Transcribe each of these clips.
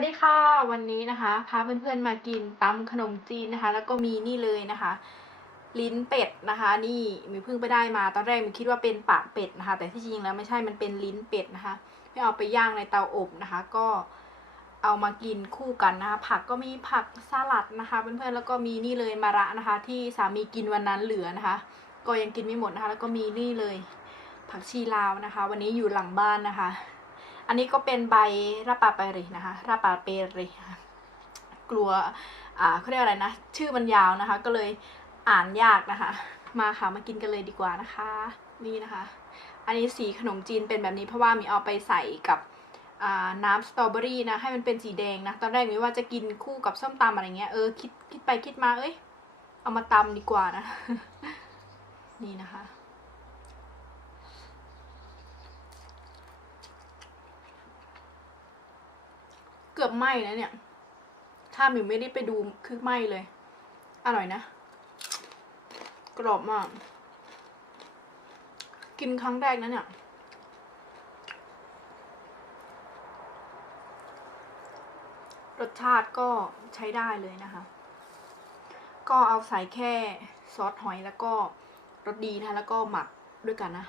วัสดีค่ะ วันนี้นะคะพาเพื่อนๆมากินตำขนมจีนนะคะ แล้วก็มีนี่เลยนะคะ ลิ้นเป็ดนะคะ นี่มีเพิ่งไปได้มาตอนแรกมีคิดว่าเป็นปากเป็ดนะคะ แต่ที่จริงแล้วไม่ใช่มันเป็นลิ้นเป็ดนะคะไม่เอาไปย่างในเตาอบนะคะ ก็เอามากินคู่กันนะคะ ผักก็มีผักสลัดนะคะ เพื่อนๆแล้วก็มีนี่เลยมะระนะคะ ที่สามีกินวันนั้นเหลือนะคะ ก็ยังกินไม่หมดนะคะ แล้วก็มีนี่เลย ผักชีลาวนะคะ วันนี้อยู่หลังบ้านนะคะ อันนี้ก็เป็นใบราปาเปรีนะคะราปาเปรีกลัวอ่าเขาเรียกอะไรนะ ชื่อมันยาวนะคะ ก็เลยอ่านยากนะคะ มาค่ะมากินกันเลยดีกว่านะคะ นี่นะคะ อันนี้สีขนมจีนเป็นแบบนี้เพราะว่ามีเอาไปใส่กับน้ำสตรอเบอรี่นะให้มันเป็นสีแดงนะ ตอนแรกมีว่าจะกินคู่กับส้มตำอะไรเงี้ยเออคิดคิดไปคิดมาเอ้ยเอามาตำดีกว่านะ นี่นะคะ กือบไหม้แล้วเนี่ย ถ้ามิวไม่ได้ไปดูคือไหม้เลย อร่อยนะ กรอบมาก กินครั้งแรกนะเนี่ยรสชาติก็ใช้ได้เลยนะคะ ก็เอาใส่แค่ซอสหอยแล้วก็รสดีนะแล้วก็หมักด้วยกันนะ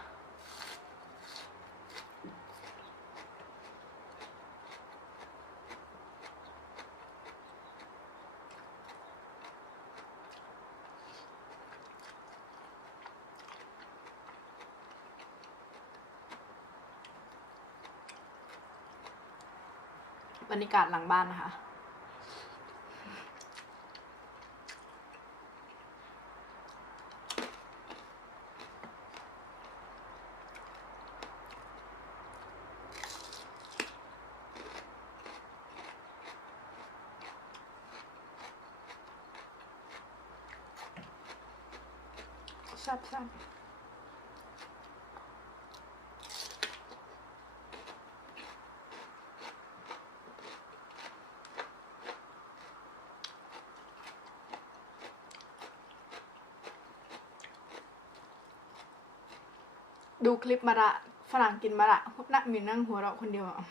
บรรยากาศหลังบ้านนะคะ แซ่บ ดูคลิปมาละฝรั่งกินมาละนักมีนั่งหัวเราะคนเดียวอะ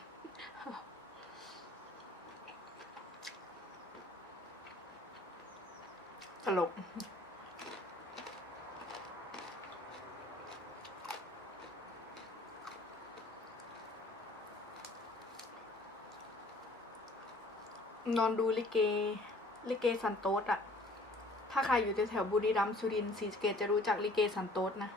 ตลกนอนดูลิเก ลิเกสันโต๊ดอะถ้าใครอยู่แถวบุรีรัมย์สุรินทร์ศรีสะเกษจะรู้จักลิเกสันโต๊ดนะ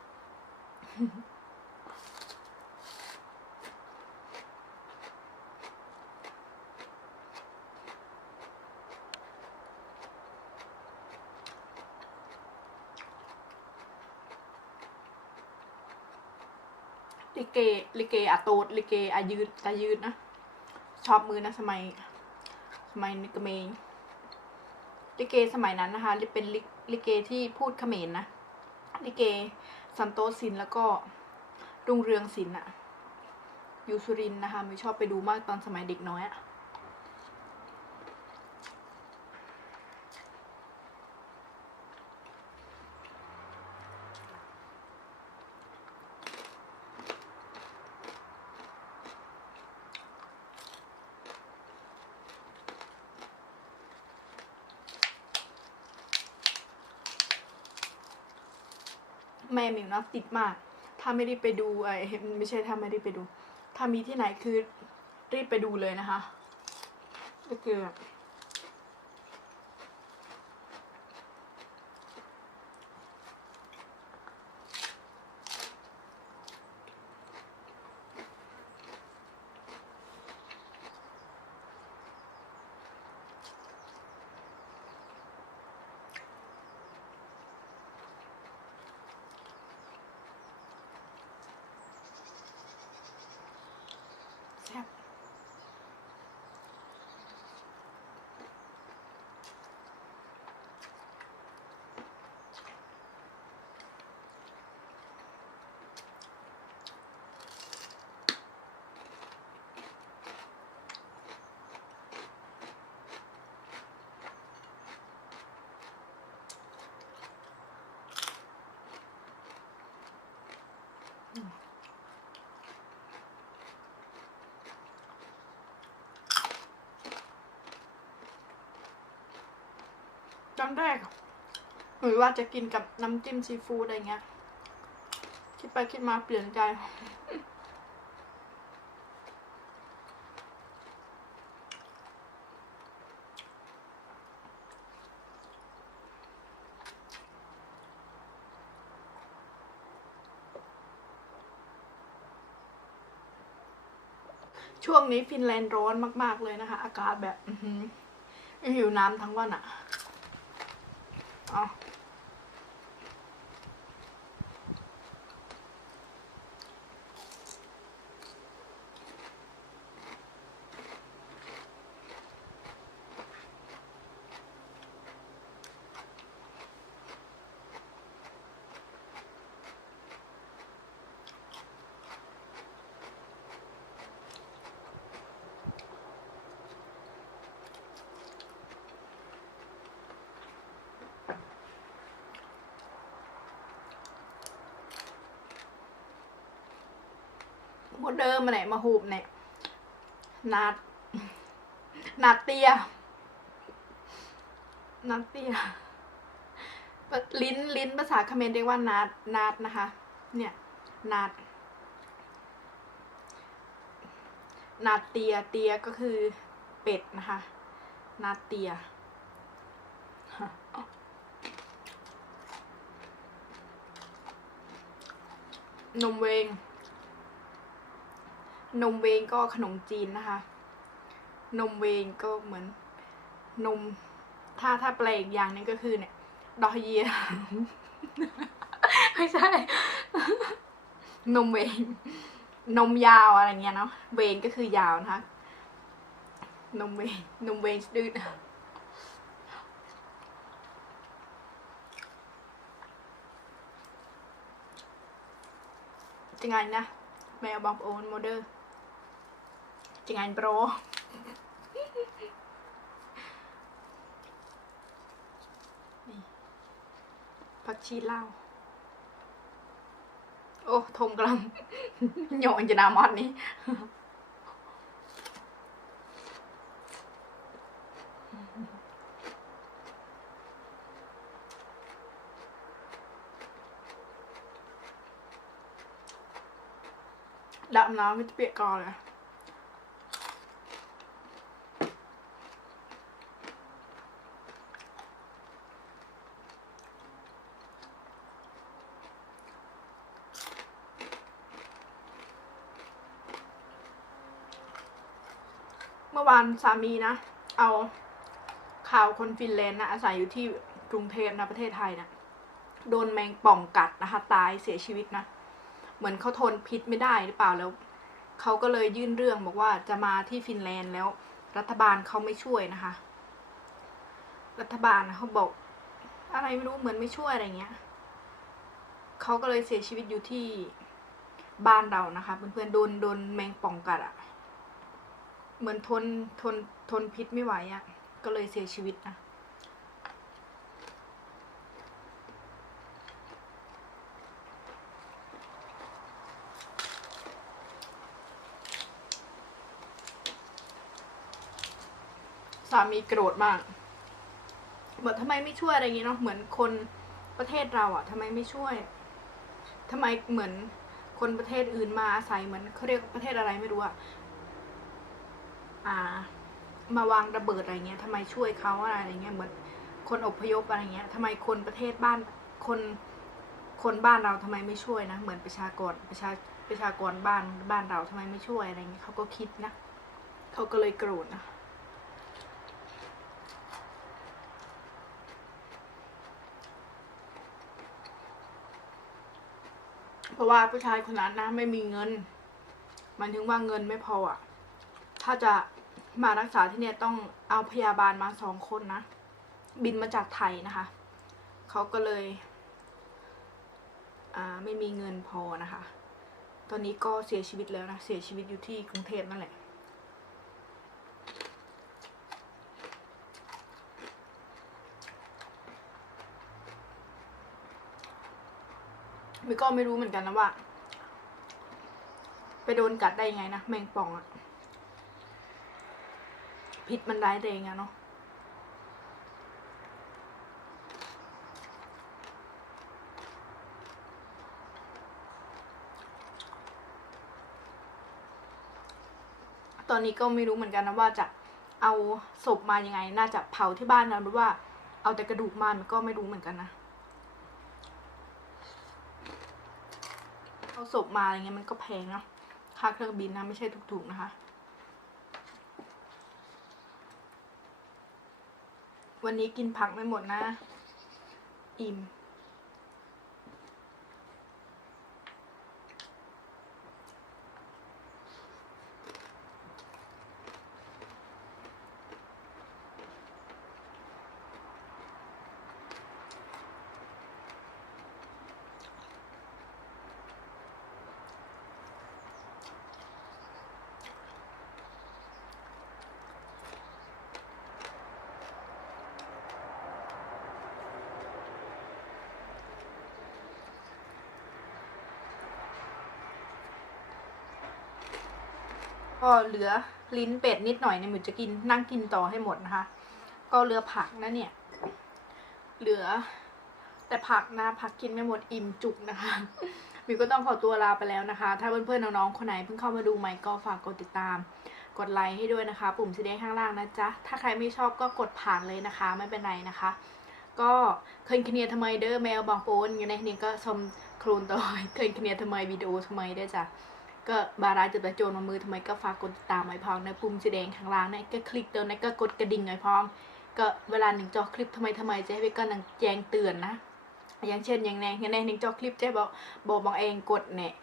เกลิเกอะโตดลิเกอะยืดตายืดนะชอบมือนะสมัย สมัยนิกเมงลิเกสมัยนั้นนะคะเป็นลิลิเกที่พูดเขมรนะลิเกสันโตศินแล้วก็รุ่งเรืองศิลป์อะอยู่สุรินนะคะมิวชอบไปดูมากตอนสมัยเด็กน้อยอะ แม่มิวนะติดมาก ถ้าไม่ได้ไปดูไอ้ไม่ใช่ถ้าไม่ได้ไปดู ถ้ามีที่ไหนคือรีบไปดูเลยนะคะ ก็คือ อนแรกหรือว่าจะกินกับน้ำจิ้มซีฟู้ดอะไรเงี้ย คิดไปคิดมาเปลี่ยนใจ ช่วงนี้ฟินแลนด์ร้อนมาก ๆ เลยนะคะ อากาศแบบหิวน้ำทั้งวันอะ่ะ เอาโมเดิมมาไหนมาหูบเนี่ยนาดนาดเตียนาดเตียลิ้นลิ้นภาษาเขมรเรียกว่านาดนาดนะคะ เนี่ยนาดนาดเตียเตียก็คือเป็ดนะคะนาดเตีย นมเวง นมเวงก็ขนมจีนนะคะ นมเวงก็เหมือนนม ถ้าถ้าแปลอีกอย่างนึงก็คือเนี่ย ดอกเยียไม่ใช่ นมเวง นมยาวอะไรเงี้ยเนาะ เวงก็คือยาวนะคะ นมเวง นมเวงดืดจะไงนะแมวบอกโอนโมเดอร์ ចង្អាញ់ប្រូនេះបាក់ជីឡាវអូធំខ្លាំងញក់ចំណាំអត់នេះដាក់ម្ដងវាស្ពាកកលហ៎ อนสามีนะ เอาข่าวคนฟินแลนด์นะอาศัยอยู่ที่กรุงเทพนะประเทศไทยนะโดนแมงป่องกัดนะคะ ตายเสียชีวิตนะ เหมือนเขาทนพิษไม่ได้หรือเปล่าแล้วเขาก็เลยยื่นเรื่องบอกว่าจะมาที่ฟินแลนด์แล้ว รัฐบาลเขาไม่ช่วยนะคะ รัฐบาลนะเขาบอก อะไรไม่รู้เหมือนไม่ช่วยอะไรเงี้ยเขาก็เลยเสียชีวิตอยู่ที่บ้านเรานะคะเพื่อนๆโดนโดนแมงป่องกัดอะ่ะ เหมือนทนทนทนพิษไม่ไหวอะ่ะ ก็เลยเสียชีวิตนะสามีโกรธมาก เหมือนทำไมไม่ช่วยอะไรอย่างงี้เนาะ เหมือนคนประเทศเราอะ่ะทำไมไม่ช่วยทำไมเหมือนคนประเทศอื่นมาอาศัยเหมือนเขาเรียกประเทศอะไรไม่รู้อะ อ่ามาวางระเบิดอะไรเงี้ยทำไมช่วยเขาอะไรเงี้ยเหมือนคนอพยพอะไรเงี้ยทำไมคนประเทศบ้านคนคนบ้านเราทำไมไม่ช่วยนะเหมือนประชากรประชาประชากรบ้านบ้านเราทำไมไม่ช่วยอะไรเงี้ยเขาก็คิดนะเขาก็เลยโกรธนะเพราะว่าผู้ชายคนนั้นนะไม่มีเงิน มันถึงว่าเงินไม่พออะ ถ้าจะมารักษาที่เนี่ยต้องเอาพยาบาลมาสองคนนะ บินมาจากไทยนะคะ เขาก็เลยไม่มีเงินพอนะคะ ตอนนี้ก็เสียชีวิตแล้วนะ เสียชีวิตอยู่ที่กรุงเทพนั่นแหละมิก็ไม่รู้เหมือนกันนะว่า ไปโดนกัดได้ยังไงนะ แมงป่องอะ พิษมันได้ายแรงอะเนาะตอนนี้ก็ไม่รู้เหมือนกันนะว่าจะเอาศพมายังไง น่าจะเผาที่บ้านนะหรือว่าเอาแต่กระดูกมามันก็ไม่รู้เหมือนกันนะ เอาศพมาอะไรเงี้ยมันก็แพงเนาะ ค่าเครื่องบินนะไม่ใช่ถูกๆนะคะ วันนี้กินผักไม่หมดนะ อิ่ม ก็เหลือลิ้นเป็ดนิดหน่อยเนี่ยหมิวจะกินนั่งกินต่อให้หมดนะคะ ก็เหลือผักนะเนี่ย เหลือ แต่ผักนะผักกินไม่หมดอิ่มจุกนะคะมิวก็ต้องขอตัวลาไปแล้วนะคะ ถ้าเพื่อนๆน้องๆคนไหนเพิ่งเข้ามาดูใหม่ก็ฝากกดติดตาม กดไลค์ให้ด้วยนะคะ ปุ่มสีแดงข้างล่างนะจ๊ะ ถ้าใครไม่ชอบก็กดผ่านเลยนะคะ ไม่เป็นไรนะคะ ก็เคยเคลียร์ทำไมเด้อแมวบางโปนอยู่ในนี้ก็ชมโครนต่อยเคยเคลียร์ทำไมวิดีโอทำไมเด้อจ้ะ ก็บาราจะตะโจนมามือทำไมก็ฝากกดติดตามไว้พองในปุ่มสีแดงข้างล่างนะก็คลิกเดินนะก็กดกระดิ่งไว้พอง ก็เวลาหนึ่งจอคลิปทำไมทำไมจะให้ไปก็นังแจ้งเตือนนะ อย่างเช่นอย่างแน่อย่างแน่หนึ่งจอคลิปเจ๊บอกบอกบางเองกดเนี่ย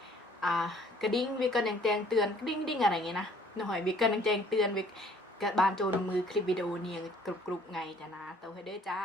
อ่ากระดิ่งวิกันยังแจ้งเตือนกระดิ่งดิ่งอะไรเงี้ยนะหน่อยวิกันยังแจ้งเตือนวิกบานโจนมือคลิปวิดีโอเนี่ยกรุบกรุบไงจ้ะนะเต้าให้ด้อจ้า